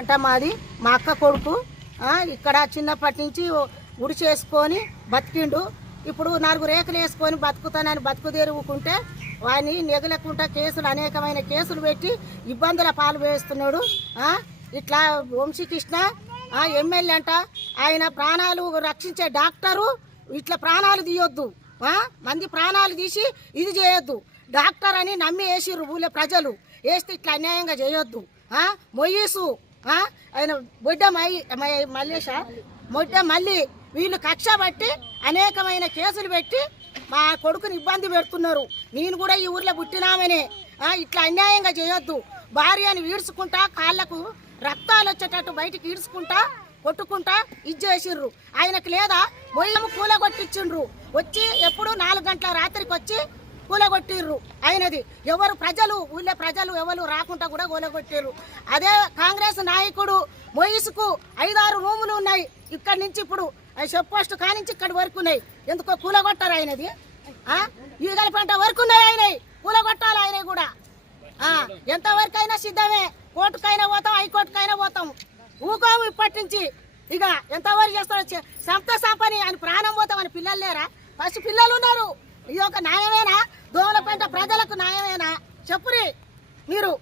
అంట మాది. మా అక్క కొడుకు ఇక్కడ చిన్నప్పటి నుంచి ఉడి చేసుకొని బతికిండు. ఇప్పుడు నాలుగు రేకులు వేసుకొని బతుకుతానని బతుకు తెరుగుకుంటే వాడిని నెగలకుండా కేసులు అనేకమైన కేసులు పెట్టి ఇబ్బందుల పాలు వేస్తున్నాడు. ఇట్లా వంశీకృష్ణ ఎమ్మెల్యే అంట. ఆయన ప్రాణాలు రక్షించే డాక్టరు ఇట్లా ప్రాణాలు తీయొద్దు. మంది ప్రాణాలు తీసి ఇది చేయొద్దు. డాక్టర్ అని నమ్మి వేసిర్రు ఊళ్ళో ప్రజలు. వేస్తే ఇట్లా అన్యాయంగా చేయొద్దు. మొయ్యసు. ఆయన బొడ్డ మై మై- మల్లేష బొడ్డ మళ్ళీ వీళ్ళు కక్ష పట్టి అనేకమైన కేసులు పెట్టి మా కొడుకుని ఇబ్బంది పెడుతున్నారు. నేను కూడా ఈ ఊర్లో పుట్టినామనే. ఆ, ఇట్లా అన్యాయంగా చేయొద్దు. భార్యని ఈడ్చుకుంటా కాళ్ళకు రక్తాలు వచ్చేటట్టు బయటికి ఈడ్చుకుంటా కొట్టుకుంటా ఇది చేసిర్రు ఆయనకు లేదా మొయ్యము కూల కొట్టించిండ్రు వచ్చి ఎప్పుడు నాలుగు గంటల రాత్రికి వచ్చి కూలగొట్టిర్రు. అయినది. ఎవరు ప్రజలు ఊళ్ళో ప్రజలు ఎవరు రాకుండా కూడా కూలగొట్టిర్రు. అదే కాంగ్రెస్ నాయకుడు మొయిసుకు ఐదారు రూములు ఉన్నాయి. ఇక్కడి నుంచి ఇప్పుడు చెప్ పోస్ట్ కానించి ఇక్కడ వరకు ఉన్నాయి. ఎందుకో కూలగొట్టారు ఆయనది? ఆ? ఈగల పంట వరకు ఉన్నాయి ఆయనవి. కూలగొట్టాలి ఆయన కూడా. ఎంతవరకు అయినా సిద్ధమే. కోర్టుకైనా పోతాం హైకోర్టుకైనా పోతాం. ఊకోము ఇప్పటి నుంచి. ఇక ఎంతవరకు చేస్తారో సంత సంపని అని ప్రాణం పోతాం అని పిల్లలు లేరా? ఫస్ట్ పిల్లలు ఉన్నారు. ఇది ఒక న్యాయమేనా? దోమలపేట ప్రజలకు న్యాయమేనా? చెప్పురి. మీరు